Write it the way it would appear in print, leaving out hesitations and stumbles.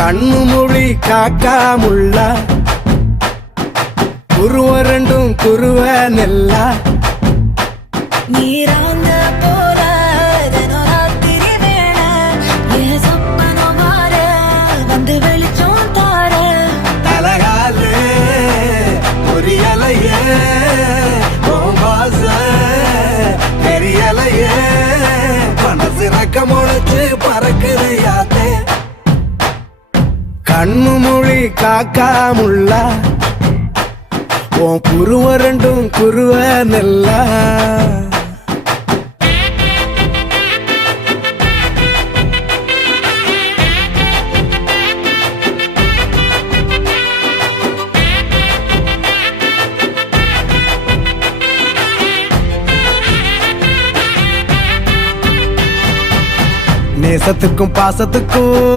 கண்ணு மொழி காக்காமுள்ள குருவ ரெண்டும் குருவ நெல்லா நீராங்க போல தினராத்திரி வேண என் சொப்பனம் மாற வந்து வெளிச்சம் தார தலகாலே பொரியலையே வாச பெரியலையே மனசு ரக்க முளைச்சு பறக்குது யாத்தே கண்ணு மொழி காக்காமுள்ள உன் குருவ ரெண்டும் குருவ நெல்லா நேசத்துக்கும் பாசத்துக்கும்